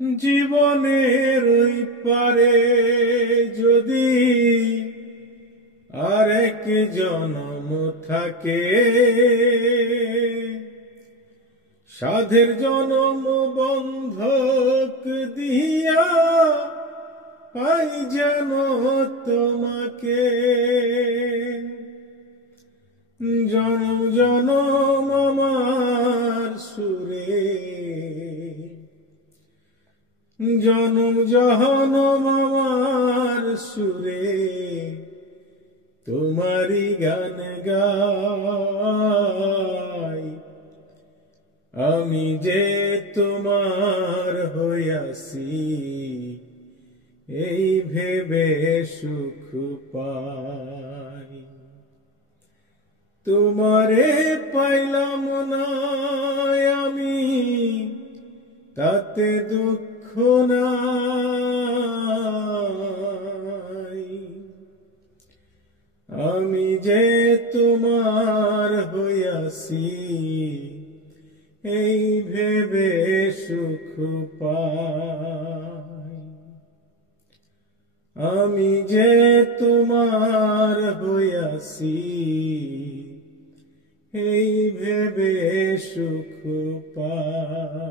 জীবনের ওই পারে যদি আরেক জনম থাকে, সাধের জনম বন্ধক দিয়া পাই যেন তোমাকে। জনম জনম আমার সুরে, জনম জনম আমার সুরে তোমারি গান গাই। আমি যে তোমার হইয়াছি এই ভেবে সুখ পাই। তোমারে পাইলাম না আমি তাতে দুঃখ নাই। আমি যে তোমার হইয়াছি এই ভেবে সুখ পাই। আমি যে তোমার হইয়াছি এই ভেবে সুখ পাই।